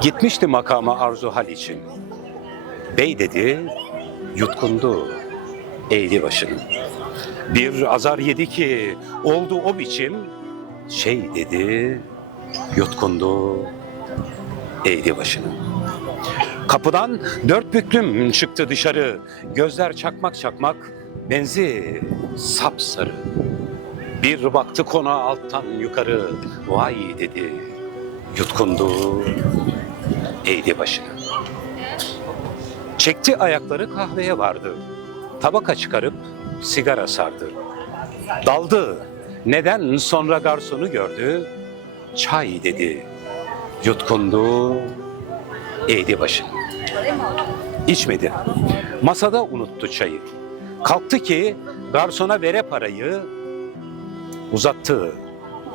Gitmişti makama arzu hal için. Bey dedi, yutkundu eğdi başını. Bir azar yedi ki oldu o biçim, şey dedi, yutkundu eğdi başını. Kapıdan dört büklüm çıktı dışarı, gözler çakmak çakmak, benzi sapsarı. Bir baktı konağa alttan yukarı, vay dedi, yutkundu eğdi başını. Çekti ayakları kahveye vardı. Tabaka çıkarıp sigara sardı. Daldı. Neden sonra garsonu gördü? Çay dedi. Yutkundu. Eğdi başını. İçmedi. Masada unuttu çayı. Kalktı ki garsona vere parayı. Uzattı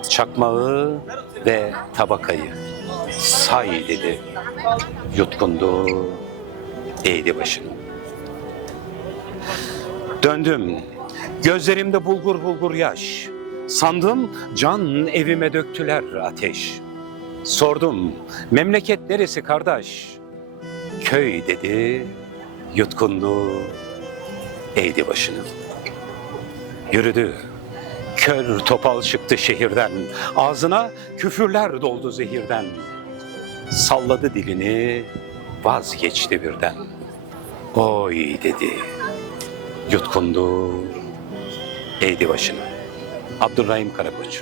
çakmağı ve tabakayı. Say dedi. Yutkundu eğdi başını. Döndüm. Gözlerimde bulgur bulgur yaş. Sandım can evime döktüler ateş. Sordum memleket neresi kardeş? Köy dedi, yutkundu, eğdi başını. Yürüdü. Kör topal çıktı şehirden. Ağzına küfürler doldu zehirden. Salladı dilini, vazgeçti birden. Oy dedi. Yutkundu, eğdi başını. Abdurrahim Karakoç.